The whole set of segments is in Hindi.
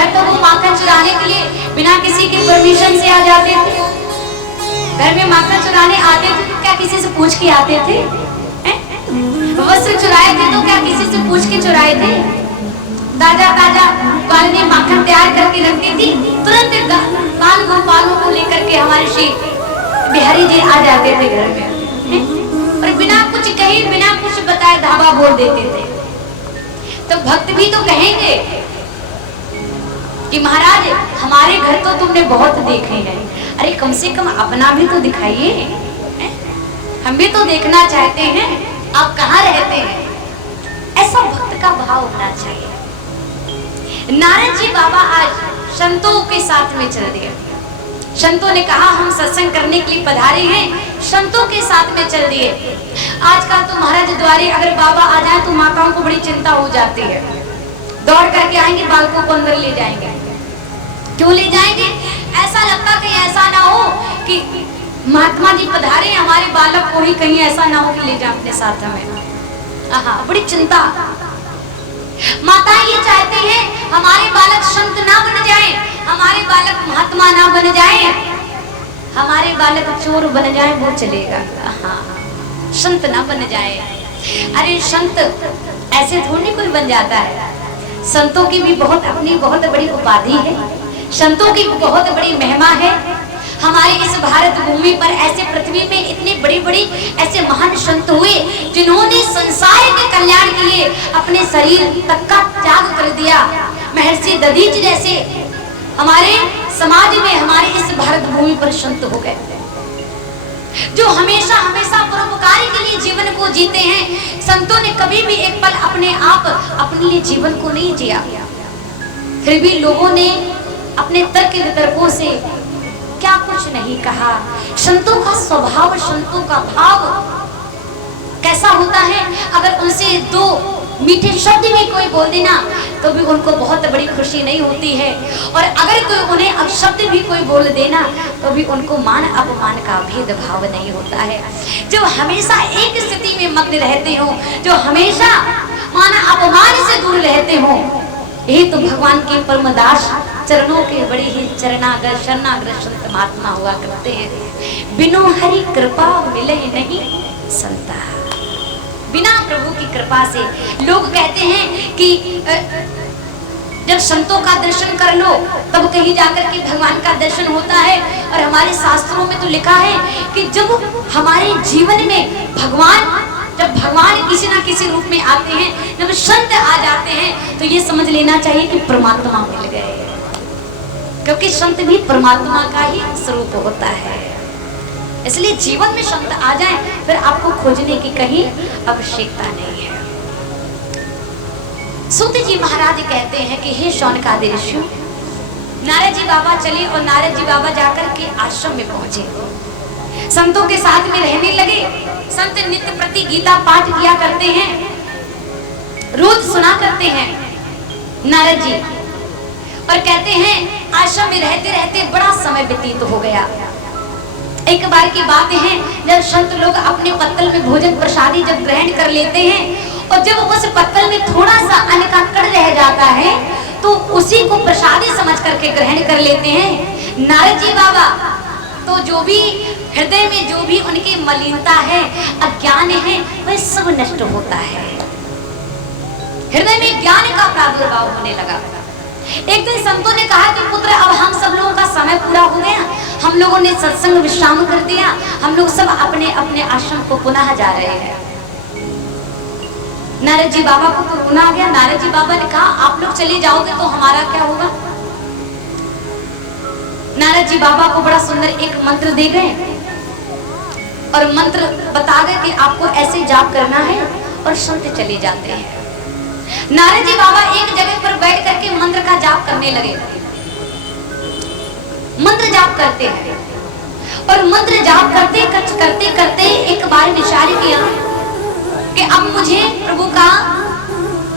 घर तो वो माखन चुराने के लिए बिना किसी के परमिशन से आ जाते थे। घर में माखन चुराने आते थे तो क्या किसी से पूछ के आते थे? वस्त्र चुराए थे तो क्या किसी से पूछ के चुराए थे? ताजा ताजा वाली माखन तैयार करके रखती थी, तुरंत बाल गोपालों को लेकर के हमारे श्री बिहारी जी आ जाते थे घर में और बिना कुछ कहे बिना कुछ बताए धावा बोल देते थे। तो भक्त भी तो कहेंगे कि महाराज हमारे घर तो तुमने बहुत देखे हैं, अरे कम से कम अपना भी तो दिखाइए, हम भी तो देखना चाहते हैं आप कहाँ रहते हैं। ऐसा भक्त का भाव होना चाहिए। नारद जी बाबा आज संतों के साथ में चल दिए। संतों ने कहा हम सत्संग करने के लिए पधारे हैं, संतों के साथ में चल दिए। आजकल तो महाराज द्वारे अगर बाबा आ जाए तो माताओं को बड़ी चिंता हो जाती है, दौड़ करके आएंगे, बालकों को अंदर ले जाएंगे। क्यों ले जाएंगे? ऐसा लगता कि ऐसा ना हो कि महात्मा जी पधारे हमारे बालक को ही कहीं ऐसा ना हो कि ले जाए अपने साथ हमें। बड़ी चिंता। माता ये चाहते हैं हमारे बालक संत ना बन जाए, हमारे बालक महात्मा ना बन जाए, हमारे बालक चोर बन जाए वो चलेगा, संत ना बन जाए। अरे संत ऐसे थोड़ी कोई बन जाता है। संतों की भी अपनी बहुत बड़ी उपाधि है, संतों की बहुत बड़ी महिमा है। हमारे इस भारत भूमि पर ऐसे पृथ्वी में इतने बड़े बड़े ऐसे महान संत हुए जिन्होंने संसार के कल्याण के लिए अपने शरीर तक का त्याग कर दिया। महर्षि दधीच जैसे हमारे समाज में हमारे इस भारत भूमि पर संत हो गए, जो हमेशा हमेशा परोपकार के लिए जीवन को जीते हैं। संतों ने कभी भी एक पल अपने लिए जीवन को नहीं जिया, फिर भी लोगों ने अपने तर्क वितर्कों से क्या कुछ नहीं कहा। संतों का स्वभाव, संतों का भाव कैसा होता है, अगर उनसे दो मीठे शब्द भी कोई बोल देना तो भी उनको बहुत बड़ी खुशी नहीं होती है, और अगर कोई उन्हें अपशब्द भी कोई बोल देना तो भी उनको मान अपमान का भेदभाव नहीं होता है। जो हमेशा एक स्थिति में मग्न रहते हो, जो हमेशा मान अपमान से दूर रहते हो, यही तो भगवान के परमदास चरणों के बड़े ही चरणागत शरणागत संत महात्मा हुआ करते हैं। बिनु हरि कृपा मिले नहीं संता। बिना प्रभु की कृपा से लोग कहते हैं कि जब संतों का दर्शन कर लो तब कहीं जाकर के भगवान का दर्शन होता है। और हमारे शास्त्रों में तो लिखा है कि जब हमारे जीवन में जब भगवान किसी ना किसी रूप में आते हैं, जब संत आ जाते हैं तो ये समझ लेना चाहिए कि परमात्मा मिल गए, क्योंकि संत भी परमात्मा का ही स्वरूप होता है। इसलिए जीवन में संत आ जाए फिर आपको खोजने की कहीं आवश्यकता नहीं है। सूत जी महाराज कहते हैं कि हे शौनकादि ऋषियों, नारद जी बाबा चले और नारद जी बाबा जाकर के आश्रम में पहुंचे, संतों के साथ में रहने लगे। संत नित्य प्रति गीता पाठ किया करते हैं, रोज सुना करते हैं नारद जी, और कहते हैं आश्रम में रहते रहते बड़ा समय व्यतीत हो गया। एक बार की बात है, जब संत लोग अपने पत्तल में भोजन प्रसादी जब ग्रहण कर लेते हैं और जब उस पत्तल में थोड़ा सा अन्न का कण रह जाता है तो उसी को प्रसादी समझ करके ग्रहण कर लेते हैं। नारद जी बाबा तो जो भी हृदय में जो भी उनकी मलिनता है, अज्ञान है, वह सब नष्ट होता है। हृदय में ज्ञान का प्रादुर्भाव होने लगा। एक दिन संतों ने कहा कि पुत्र अब हम सब लोगों का समय पूरा हो गया, हम लोगों ने सत्संग विश्राम कर दिया, हम लोग सब अपने अपने आश्रम को पुनः जा रहे हैं। नारद जी बाबा को तो गुना आ गया। नारद जी बाबा ने कहा आप लोग चले जाओगे तो हमारा क्या होगा। नारद जी बाबा को बड़ा सुंदर एक मंत्र दे गए और मंत्र बता गए कि आपको ऐसे जाप करना है, और संत चले जाते हैं। नारद जी बाबा एक जगह पर बैठ करके मंत्र का जाप करने लगे। मंत्र जाप करते हैं और मंत्र जाप करते करते करते एक बार विचार किया कि अब मुझे प्रभु का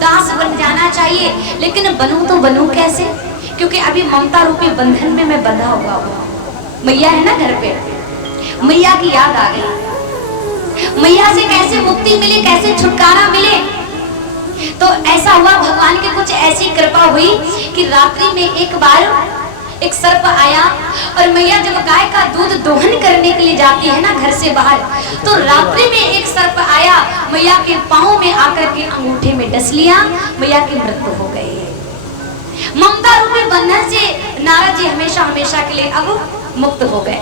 दास बन जाना चाहिए, लेकिन बनूं तो बनूं कैसे, क्योंकि अभी ममता रूपी बंधन में मैं बंधा हुआ हूँ। मैया है ना घर पे, मैया की याद आ गई। मैया से कैसे मुक्ति मिले, कैसे छुटकारा मिले। तो ऐसा हुआ, भगवान की कुछ ऐसी कृपा हुई कि रात्रि में एक बार एक सर्प आया और मैया जब गाय का दूध दोहन करने के लिए जाती है ना घर से बाहर, तो रात्रि में एक सर्प आया, मैया के पांव में आकर के अंगूठे में डस लिया, मैया की मृत्यु हो गई। ममता रूपी बंधन से नारद जी हमेशा हमेशा के लिए अब मुक्त हो गए।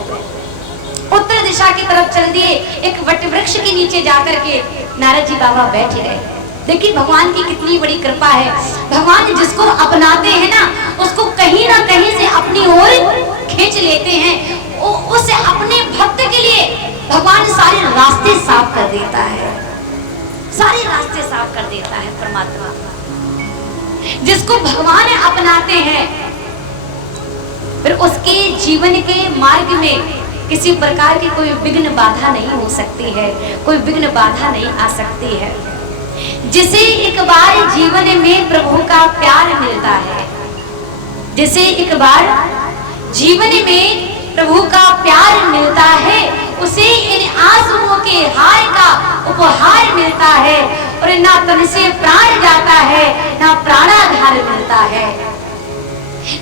उत्तर दिशा की तरफ चल दिए, एक वट वृक्ष के नीचे जाकर के नारद जी बाबा बैठ गए। देखिए भगवान की कितनी बड़ी कृपा है। भगवान जिसको अपनाते हैं ना, उसको कहीं ना कहीं से अपनी ओर खींच लेते हैं। उसे अपने भक्त के लिए भगवान सारे रास्ते साफ कर देता है, सारे रास्ते साफ कर देता है परमात्मा। जिसको भगवान अपनाते हैं, फिर उसके जीवन के मार्ग में किसी प्रकार की कोई विघ्न बाधा नहीं हो सकती है, कोई विघ्न बाधा नहीं आ सकती है। जिसे एक बार जीवन में प्रभु का प्यार मिलता है, जिसे एक बार जीवन में प्रभु का प्यार मिलता है, उसे इन आंसुओं के हार का उपहार मिलता है। और ना तन से प्राण जाता है, ना प्राणाधार मिलता है,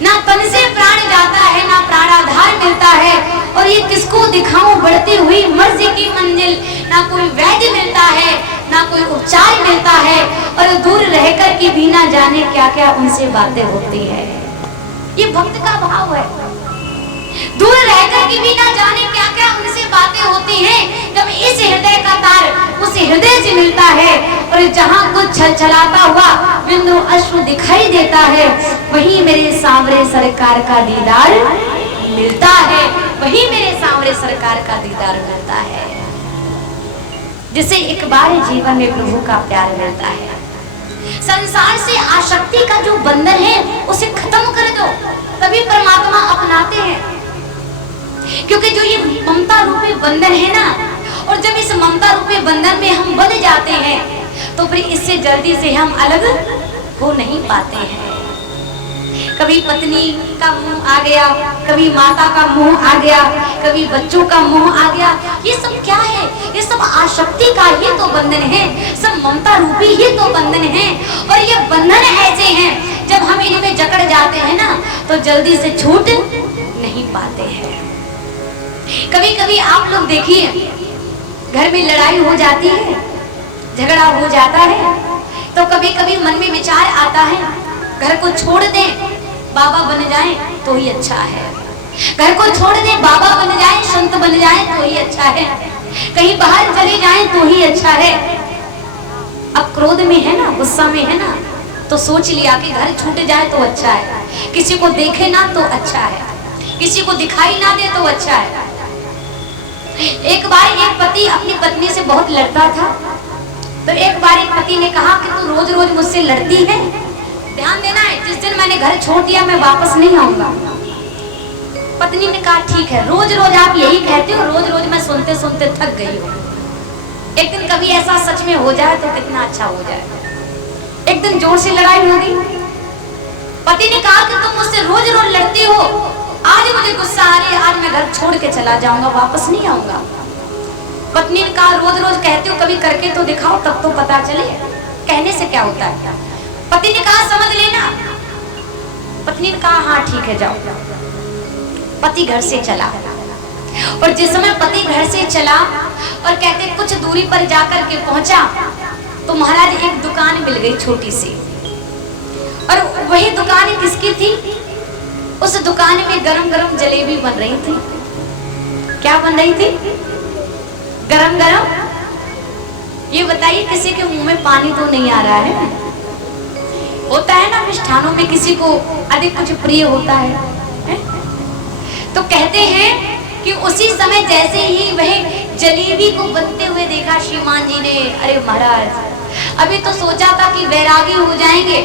ना तन से प्राण जाता है, ना प्राणाधार मिलता है। और ये किसको दिखाऊं बढ़ती हुई मर्जी की मंजिल, ना कोई वैद्य मिलता है, ना कोई उपचार मिलता है। और दूर रहकर के भी ना जाने क्या क्या उनसे बातें होती है। ये भक्त का भाव है। दूर रहकर के भी ना जाने क्या क्या उनसे बातें होती हैं। जब इस हृदय का तार उस हृदय से मिलता है, और जहाँ कुछ छलछलाता हुआ बिंदु अश्रु दिखाई देता है, वहीं मेरे सांवरे सरकार का दीदार मिलता है, वहीं मेरे सांवरे सरकार का दीदार मिलता है। जिसे एक बार जीवन में प्रभु का प्यार मिलता है। संसार से आसक्ति का जो बंधन है उसे खत्म कर दो, तभी परमात्मा अपनाते हैं। क्योंकि जो ये ममता रूपी बंधन है ना, और जब इस ममता रूपी बंधन में हम बंध जाते हैं, तो फिर इससे जल्दी से हम अलग हो नहीं पाते हैं। कभी पत्नी का मुंह आ गया, कभी माता का मुंह आ गया, कभी बच्चों का मुंह आ गया। ये सब क्या है? ये सब आसक्ति का ही तो बंधन है, सब ममता रूपी ही तो बंधन है। और ये बंधन ऐसे हैं, जब हम इनमें जकड़ जाते हैं ना, तो जल्दी से छूट नहीं पाते हैं। कभी कभी आप लोग देखिए, घर में लड़ाई हो जाती है, झगड़ा हो जाता है, तो कभी कभी मन में विचार आता है, घर को छोड़ दें, बाबा बन जाएं तो ही अच्छा है। घर को छोड़ दें, बाबा बन जाएं, संत बन जाएं तो ही अच्छा है। कहीं बाहर चले जाएं तो ही अच्छा है। अब क्रोध में है ना, गुस्सा में है ना, तो सोच लिया कि घर छूट जाए तो अच्छा है, किसी को देखे ना तो अच्छा है, किसी को दिखाई ना दे तो अच्छा है। एक बार एक पति अपनी पत्नी से बहुत लड़ता था, तो एक बार एक पति ने कहा कि तू रोज रोज मुझसे लड़ती है, ध्यान देना है, जिस दिन मैंने घर छोड़ दिया मैं वापस नहीं आऊंगा। पत्नी ने कहा ठीक है, रोज रोज आप यही कहते हो, रोज रोज मैं सुनते सुनते थक गई हूँ। एक दिन कभी ऐसा सच में हो जाए तो कितना अच्छा हो जाए। एक दिन जोर से लड़ाई हो गई। पति ने कहा कि तुम मुझसे रोज रोज लड़ती हो, आज मुझे गुस्सा आ रही है, आज मैं घर छोड़ के चला जाऊंगा, वापस नहीं आऊंगा। पत्नी ने कहा रोज रोज कहते हो, कभी करके तो दिखाओ, तब तो पता चले कहने से क्या होता है। पति ने कहा समझ लेना। पत्नी ने कहा हाँ ठीक है जाओ। पति घर से चला, और जिस समय पति घर से चला और कहते कुछ दूरी पर जाकर के पहुंचा, तो महाराज एक दुकान मिल गई छोटी सी, और वही दुकान किसकी थी? उस दुकान में गरम गरम जलेबी बन रही थी। क्या बन रही थी? गरम गरम। ये बताइए किसी के मुंह में पानी तो नहीं आ रहा है? होता है ना, मिष्ठानों में किसी को अधिक कुछ प्रिय होता है? तो कहते हैं कि उसी समय जैसे ही वह जलेबी को बनते हुए देखा श्रीमान जी ने, अरे महाराज अभी तो सोचा था कि वैरागी हो जाएंगे,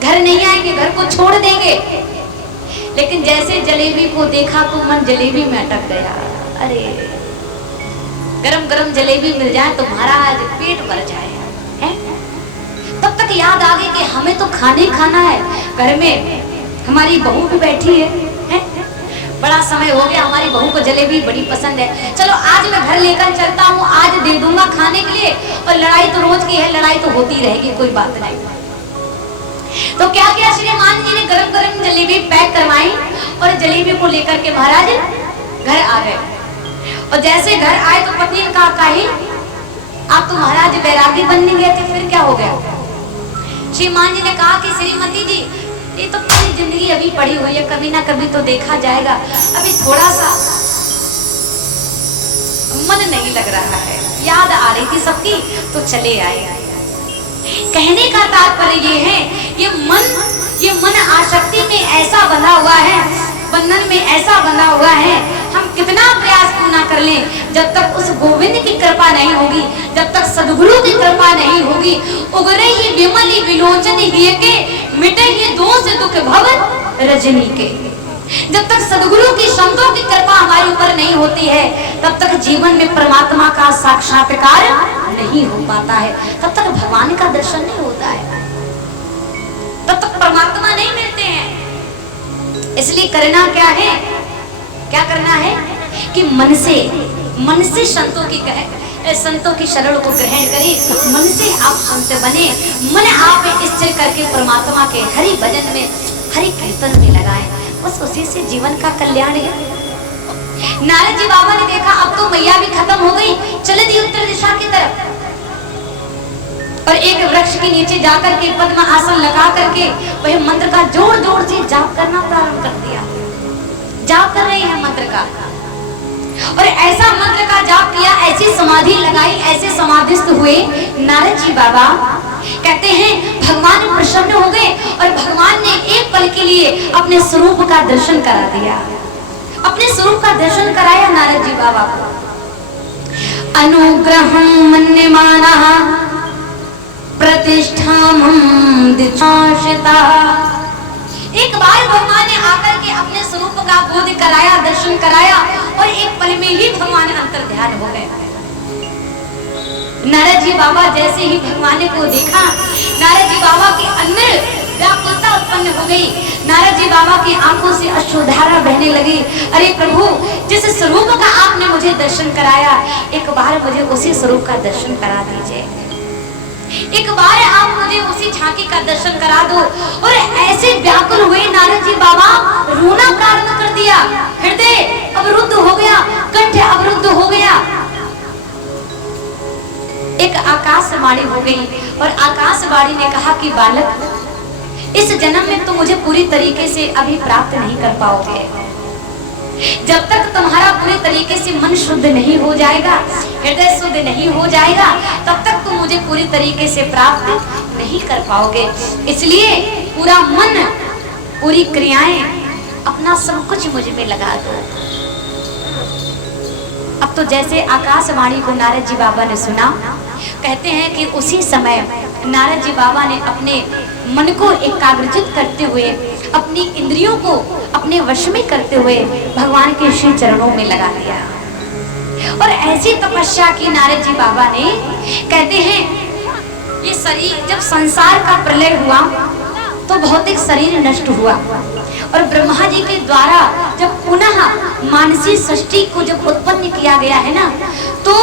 घर नहीं आएंगे, घर को छोड़ देंगे, लेकिन जैसे जलेबी को देखा तो मन जलेबी में अटक गया। अरे गरम गरम जलेबी मिल जाए तो महाराज पेट भर जाए, है? तब तक याद आ गई कि हमें तो खाने खाना है, घर में हमारी बहू भी बैठी है? बड़ा समय हो गया, हमारी बहू को जलेबी बड़ी पसंद है, चलो आज मैं घर लेकर चलता हूँ, आज दे दूंगा खाने के लिए, और लड़ाई तो रोज की है, लड़ाई तो होती रहेगी, कोई बात नहीं। तो क्या किया श्रीमान जी ने, गरम गरम जलेबी पैक करवाई और जलेबी को लेकर के महाराज घर आ गए। और जैसे घर आए तो पत्नी ने कहा, काहे आप तो महाराज बैरागी बनने गए थे, फिर क्या हो गया? श्रीमान जी ने कहा कि श्रीमती जी, ये तो पूरी जिंदगी अभी पड़ी हुई है, कभी ना कभी तो देखा जाएगा, अभी थोड़ा सा मन नहीं लग रहा है, याद आ रही थी सबकी तो चले आए। कहने का तात्पर्य ये है, ये मन आसक्ति में ऐसा बंधा हुआ है, बंधन में ऐसा बंधा हुआ है, हम कितना प्रयास क्यों ना कर लें, जब तक उस गोविंद की कृपा नहीं होगी, जब तक सदगुरु की कृपा नहीं होगी, उगरे ही विमली विलोचन हिय के, मिटे ही दोष दुख भव रजनी के। जब तक सदगुरु की संतों की कृपा हमारे ऊपर नहीं होती है, तब तक जीवन में परमात्मा का साक्षात्कार नहीं हो पाता है, तब तक भगवान का दर्शन नहीं होता है, तब तक परमात्मा नहीं मिलते हैं। इसलिए करना क्या है, क्या करना है कि मन से संतों की शरण को ग्रहण करें, मन से आप संत बने, मन आप स्थिर करके परमात्मा के हरि भजन में, हरि कीर्तन में लगाएं, बस उसी से जीवन का कल्याण है। नारद जी बाबा ने देखा अब तो मैया भी खत्म हो गई, चले दी उत्तर दिशा की तरफ और एक वृक्ष के नीचे जाकर के पद्म आसन लगा करके वह मंत्र का जोर जोर से जाप करना प्रारंभ कर दिया। जाप कर रहे हैं मंत्र का, और ऐसा मंत्र का जाप किया, ऐसी समाधि लगाई, ऐसे समाधिस्थ हुए नारद जी बाबा। कहते हैं भगवान प्रसन्न हो गए और भगवान ने एक पल के लिए अपने स्वरूप का दर्शन करा दिया, अपने स्वरूप का दर्शन कराया नारद जी बाबा को। अनुग्रहं मन्यमानः प्रतिष्ठां दिशाशिता। एक बार भगवान ने आकर के अपने स्वरूप का बोध कराया, दर्शन कराया, और एक पल में ही भगवान अंतर ध्यान हो गए। नारद जी बाबा जैसे ही भगवान को देखा, नारद जी बाबा के अंदर व्याकुलता उत्पन्न हो गई, नारद जी बाबा की आंखों से अश्रुधारा बहने लगी। अरे प्रभु, जिस स्वरूप का आपने मुझे दर्शन कराया, एक बार मुझे उसी स्वरूप का दर्शन करा दीजिए, एक बार आप मुझे उसी झांकी का दर्शन करा दो। और ऐसे व्याकुल हुए नारद जी बाबा, रोना प्रारंभ कर दिया, हृदय अवरुद्ध हो गया, कंठ अवरुद्ध हो गया। एक आकाशवाणी हो गई और आकाशवाणी ने कहा कि बालक, इस जन्म में तुम मुझे पूरी तरीके से अभी प्राप्त नहीं कर पाओगे, जब तक तुम्हारा पूरे तरीके से मन शुद्ध नहीं हो जाएगा, हृदय शुद्ध नहीं हो जाएगा, तब तक तुम मुझे पूरी तरीके से प्राप्त नहीं कर पाओगे। इसलिए पूरा मन, पूरी क्रियाएं, अपना सब कुछ मुझ में लगा दो। अब तो जैसे आकाशवाणी को नारद जी बाबा ने सुना, कहते हैं कि उसी समय नारद जी बाबा ने अपने मन को एकाग्रचित करते हुए, अपनी इंद्रियों को अपने वश में करते हुए भगवान के श्री चरणों में लगा दिया। और ऐसी तपस्या की नारद जी बाबा ने। कहते हैं ये शरीर, जब संसार का प्रलय हुआ तो भौतिक शरीर नष्ट हुआ, और ब्रह्मा जी के द्वारा जब पुनः मानसी सृष्टि को जब उत्पन्न किया गया है ना, तो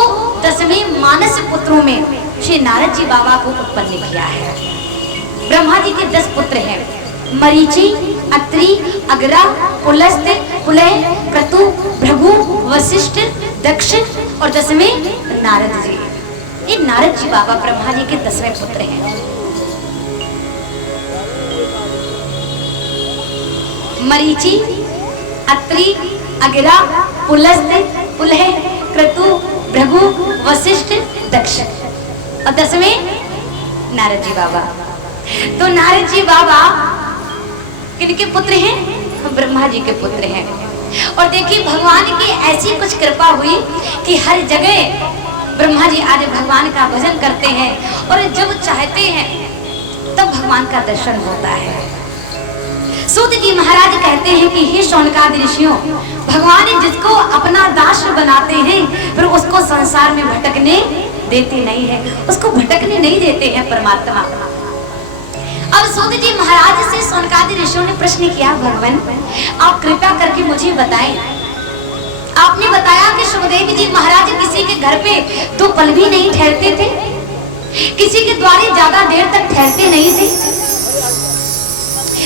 10वें मानस पुत्रों में श्री नारद जी बाबा को उत्पन्न किया है। ब्रह्मा जी के 10 पुत्र हैं, मरीचि, अत्रि, अगरा, पुलस्त्य, पुलह, क्रतु, भृगु, वशिष्ठ, दक्ष और 10वें नारद जी। ये नारद जी बाबा ब्रह्मा जी के 10वें पुत्र हैं। मरीचि, अत्रि, अगिरा, पुलस्त्य, पुलह, क्रतु, भृगु, वशिष्ठ, दक्ष और 10वें नारद जी बाबा। तो नारद जी बाबा किनके पुत्र हैं? ब्रह्मा जी के पुत्र हैं। और देखिए भगवान की ऐसी कुछ कृपा हुई कि हर जगह ब्रह्मा जी आज भगवान का भजन करते हैं, और जब चाहते हैं तब भगवान का दर्शन होता है। सूत जी महाराज कहते हैं कि हे शौनकादि ऋषियों, भगवान जिसको अपना दास बनाते हैं फिर उसको संसार में भटकने देते नहीं है, उसको भटकने नहीं देते हैं परमात्मा। अब सूत जी महाराज से शौनकादि ऋषियों ने प्रश्न किया, भगवान आप कृपा करके मुझे बताएं, आपने बताया कि सुखदेव जी महाराज किसी के घर पे 2 पल भी नहीं ठहरते थे, किसी के द्वारे ज्यादा देर तक ठहरते नहीं थे,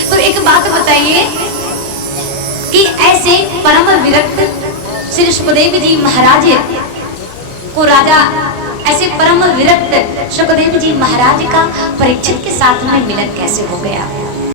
तो एक बात बताइए कि ऐसे परम विरक्त श्री सुखदेव जी महाराज को राजा, ऐसे परम विरक्त सुखदेव जी महाराज का परीक्षित के साथ में मिलन कैसे हो गया।